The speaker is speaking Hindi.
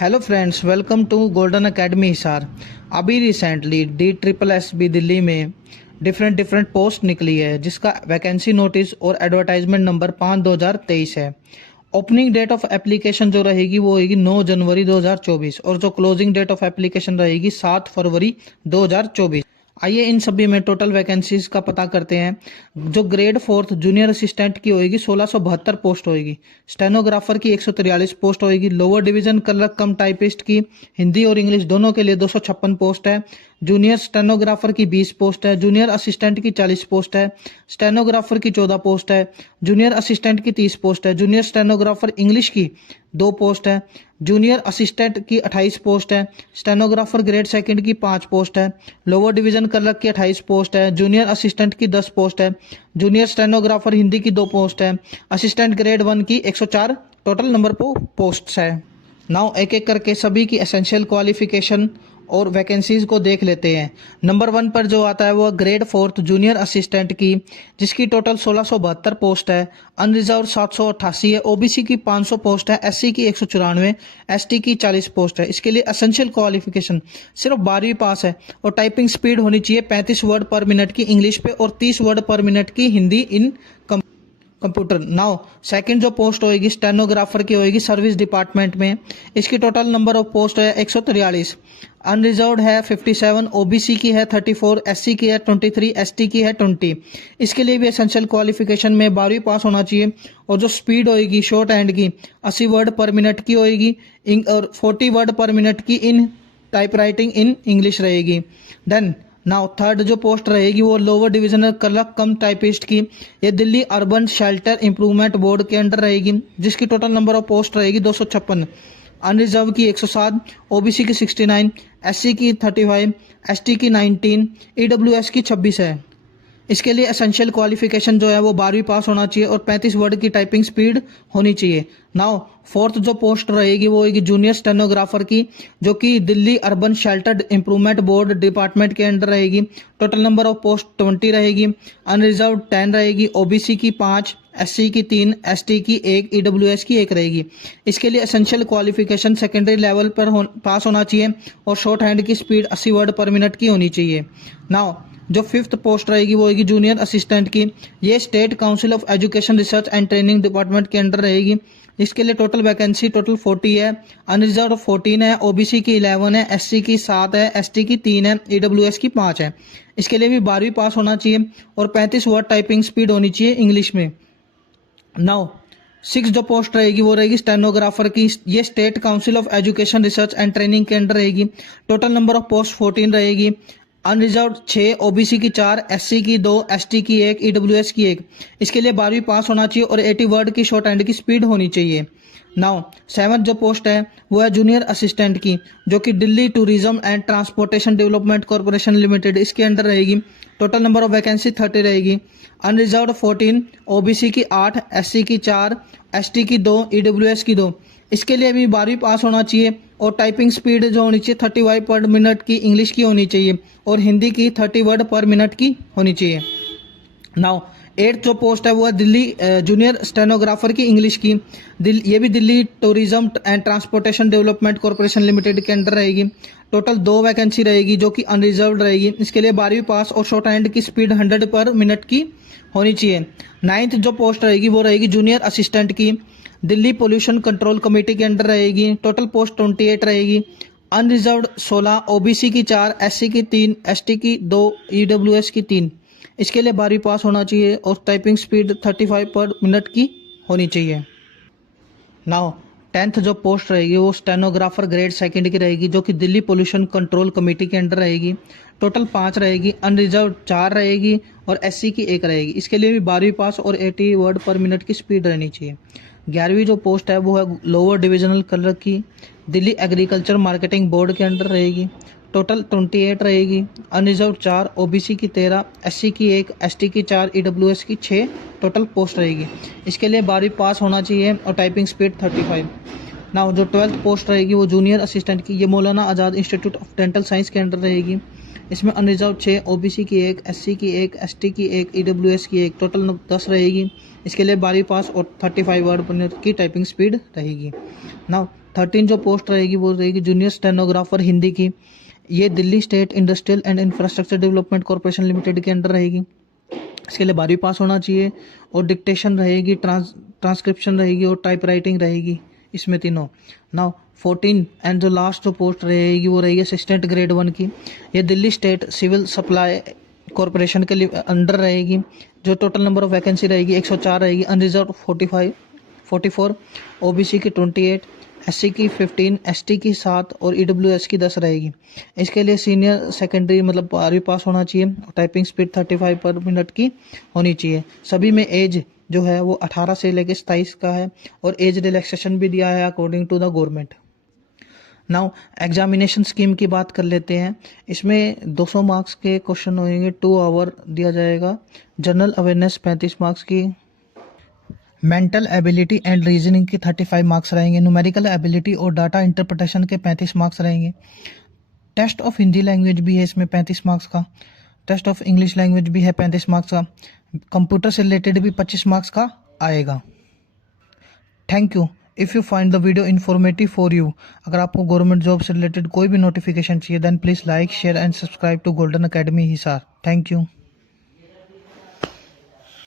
Hello friends, welcome to Golden Academy Hisar. अभी रिसेंटली DSSB दिल्ली में डिफरेंट पोस्ट निकली है, जिसका वैकेंसी नोटिस और एडवर्टाइजमेंट नंबर 5/2023 है। ओपनिंग डेट ऑफ एप्लीकेशन जो रहेगी वो होगी 9 जनवरी 2024 और जो क्लोजिंग डेट ऑफ एप्लीकेशन रहेगी 7 फरवरी 2024। आइए इन सभी में टोटल वैकेंसीज का पता करते हैं। जो ग्रेड 4th जूनियर असिस्टेंट की होगी 1672 पोस्ट होगी। स्टेनोग्राफर की 143 पोस्ट होगी। लोअर डिवीजन क्लर्क कम टाइपिस्ट की हिंदी और इंग्लिश दोनों के लिए 256 पोस्ट है। जूनियर स्टेनोग्राफर की 20 पोस्ट है। जूनियर असिस्टेंट की 40 पोस्ट है। स्टेनोग्राफर की 14 पोस्ट है। जूनियर असिस्टेंट की 30 पोस्ट है। जूनियर स्टेनोग्राफर इंग्लिश की 2 पोस्ट है। जूनियर असिस्टेंट की 28 पोस्ट है। स्टेनोग्राफर ग्रेड सेकंड की 5 पोस्ट है। लोअर डिवीजन क्लर्क की 28 पोस्ट है। जूनियर असिस्टेंट की 10 पोस्ट है। जूनियर स्टेनोग्राफर हिंदी की 2 पोस्ट है। असिस्टेंट ग्रेड 1 की 104 टोटल नंबर पोस्ट है। नाउ एक एक करके सभी की एसेंशियल क्वालिफिकेशन और वैकेंसीज को देख लेते हैं। नंबर 1 पर जो आता है वो ग्रेड 4th जूनियर असिस्टेंट की, जिसकी टोटल 1672 पोस्ट है। अनरिजर्व 788 है। ओबीसी की 500 पोस्ट है। एससी की 194, एसटी की 40 पोस्ट है। इसके लिए एसेंशियल क्वालिफिकेशन सिर्फ 12वीं पास है और टाइपिंग स्पीड होनी चाहिए 35 वर्ड पर मिनट की इंग्लिश पे और 30 वर्ड पर मिनट की हिंदी इन कंप्यूटर। नाउ सेकंड जो पोस्ट होएगी स्टेनोग्राफर की होएगी सर्विस डिपार्टमेंट में। इसकी टोटल नंबर ऑफ पोस्ट है 143। अनरिजर्व्ड है 57, ओबीसी की है 34, एससी की है 23, एसटी की है 20। इसके लिए भी एसेंशियल क्वालिफिकेशन में 12वीं पास होना चाहिए और जो स्पीड होएगी शॉर्ट हैंड की 80 वर्ड पर मिनट की होएगी और 40 वर्ड पर मिनट की इन टाइपराइटिंग इन इंग्लिश रहेगी। देन नाउ थर्ड जो पोस्ट रहेगी वो लोअर डिविजनल क्लर्क कम टाइपिस्ट की, ये Delhi urban shelter improvement board के अंडर रहेगी, जिसकी टोटल नंबर ऑफ पोस्ट रहेगी 256। अनरिजर्व की 107, ओबीसी की 69, एससी की 35, एसटी की 19, ईडब्ल्यूएस की 26 है। इसके लिए एसेंशियल क्वालिफिकेशन जो है वो 12वीं पास होना चाहिए और 35 वर्ड की टाइपिंग स्पीड होनी चाहिए। नाउ फोर्थ जो पोस्ट रहेगी वो होगी जूनियर स्टेनोग्राफर की, जो कि Delhi urban shelter improvement board department के अंडर रहेगी। टोटल नंबर ऑफ पोस्ट 20 रहेगी। अनरिजर्व 10 रहेगी। ओबीसी की 5, एससी की 3, एसटी की 1, ईडब्ल्यूएस की 1 रहेगी। इसके लिए एसेंशियल क्वालिफिकेशन सेकेंडरी लेवल पर पास होना चाहिए और शॉर्ट हैंड की स्पीड 80 वर्ड पर मिनट की होनी चाहिए। नाउ जो फिफ्थ पोस्ट रहेगी वो होगी जूनियर असिस्टेंट की, ये state council of education research and training department के अंडर रहेगी। इसके लिए टोटल वैकेंसी टोटल 40 है। अनरिजर्व 14 है। ओबीसी की 11 है। एससी की 7 है। एसटी की 3 है। ईडब्ल्यूएस की 5 है। इसके लिए भी 12वीं पास होना चाहिए और 35 वर्ड टाइपिंग स्पीड होनी चाहिए इंग्लिश में। नाउ 6 जो पोस्ट रहेगी वो रहेगी स्टेनोग्राफर की, ये state council of education research and training के अंडर रहेगी। टोटल नंबर ऑफ पोस्ट 14 रहेगी। अनरिजर्व 6, ओबीसी की 4, एससी की 2, एसटी की 1, ईडब्ल्यूएस की 1। इसके लिए 12वीं पास होना चाहिए और 80 वर्ड की शॉर्ट हैंड की स्पीड होनी चाहिए। नाउ 7th जो पोस्ट है वो है जूनियर असिस्टेंट की, जो कि Delhi tourism and transportation development corporation limited इसके अंडर रहेगी। टोटल नंबर ऑफ वैकेंसी 30 रहेगी। अनरिजर्व 14, ओबीसी की 8, एससी की 4, एसटी की 2, ईडब्ल्यूएस की 2। इसके लिए भी 12वीं पास होना चाहिए और टाइपिंग स्पीड जो होनी चाहिए 35 पर मिनट की इंग्लिश की होनी चाहिए और हिंदी की 30 वर्ड पर मिनट की होनी चाहिए। नाउ 8th जो पोस्ट है वो है दिल्ली जूनियर स्टेनोग्राफर की इंग्लिश की, ये भी Delhi tourism and transportation development corporation limited के अंडर रहेगी। टोटल 2 वैकेंसी रहेगी जो कि अनरिजर्व रहेगी। इसके लिए 12वीं पास और शॉर्ट हैंड की स्पीड 100 पर मिनट की होनी चाहिए। 9th जो पोस्ट रहेगी वो रहेगी जूनियर असिस्टेंट की, दिल्ली पोल्यूशन कंट्रोल कमेटी के अंडर रहेगी। टोटल पोस्ट 28 रहेगी। अनरिजर्व्ड 16, ओबीसी की 4, एससी की 3, एसटी की 2, ईडब्ल्यूएस की 3। इसके लिए 12वीं पास होना चाहिए और टाइपिंग स्पीड 35 पर मिनट की होनी चाहिए। नाउ 10th जो पोस्ट रहेगी वो स्टेनोग्राफर ग्रेड सेकंड की रहेगी, जो कि दिल्ली पोल्यूशन कंट्रोल कमेटी के अंडर रहेगी। टोटल 5 रहेगी। अनरिजर्व 4 रहेगी और एससी की 1 रहेगी। इसके लिए भी 12वीं पास और 80 वर्ड पर मिनट की स्पीड रहनी चाहिए। 11वीं जो पोस्ट है वो है लोअर डिविजनल क्लर्क की, दिल्ली एग्रीकल्चर मार्केटिंग बोर्ड के अंडर रहेगी। टोटल 28 रहेगी। अनरिजर्व 4, ओबीसी की 13, एससी की 1, एसटी की 4, ईडब्ल्यूएस की 6 टोटल पोस्ट रहेगी। इसके लिए 12वीं पास होना चाहिए और टाइपिंग स्पीड 35। नाउ जो 12th पोस्ट रहेगी वो जूनियर असिस्टेंट की, ये मौलाना आज़ाद इंस्टीट्यूट ऑफ डेंटल साइंस के अंडर रहेगी। इसमें अनरिजर्व 6, ओबीसी की 1, एससी की 1, एसटी की 1, ईडब्ल्यूएस की 1, टोटल 10 रहेगी। इसके लिए 12वीं पास और 35 वर्ड पर मिनट की टाइपिंग स्पीड रहेगी। नाउ 13 जो पोस्ट रहेगी वो रहेगी जूनियर स्टेनोग्राफर हिंदी की। ये Delhi state industrial and infrastructure development corporation limited के अंडर रहेगी। इसके लिए 12वीं पास होना चाहिए और डिक्टेशन रहेगी, ट्रांसक्रिप्शन रहेगी और टाइप राइटिंग रहेगी, इसमें तीनों। नाउ 14 एंड जो लास्ट जो पोस्ट रहेगी वो रहेगी असिस्टेंट ग्रेड 1 की। ये Delhi state civil supply corporation के लिए अंडर रहेगी। जो टोटल नंबर ऑफ वैकेंसी रहेगी 104 रहेगी, अनरिजर्व 44, ओबीसी की 28, एससी की 15, एसटी की 7 और ईडब्ल्यूएस की 10 रहेगी। इसके लिए सीनियर सेकेंडरी मतलब 12वीं पास होना चाहिए। टाइपिंग स्पीड 35 पर मिनट की होनी चाहिए। सभी में एज जो है वो 18 से लेकर 27 का है और एज रिलैक्सेशन भी दिया है according to the government. Now examination scheme की बात कर लेते हैं। इसमें 200 मार्क्स के क्वेश्चन होंगे, 2 आवर दिया जाएगा। जनरल अवेयरनेस 35 मार्क्स की, मेंटल एबिलिटी एंड रीजनिंग की 35 मार्क्स रहेंगे, न्यूमेरिकल एबिलिटी और डाटा इंटरप्रिटेशन के 35 मार्क्स रहेंगे। टेस्ट ऑफ हिंदी लैंग्वेज भी है इसमें 35 मार्क्स का, टेस्ट ऑफ इंग्लिश लैंग्वेज भी है 35 मार्क्स का, कंप्यूटर से रिलेटेड भी 25 मार्क्स का आएगा। Thank you. If you find the video informative for you, अगर आपको गवर्नमेंट जॉब से रिलेटेड कोई भी नोटिफिकेशन चाहिए then please like share and subscribe to Golden Academy Hisar. Thank you.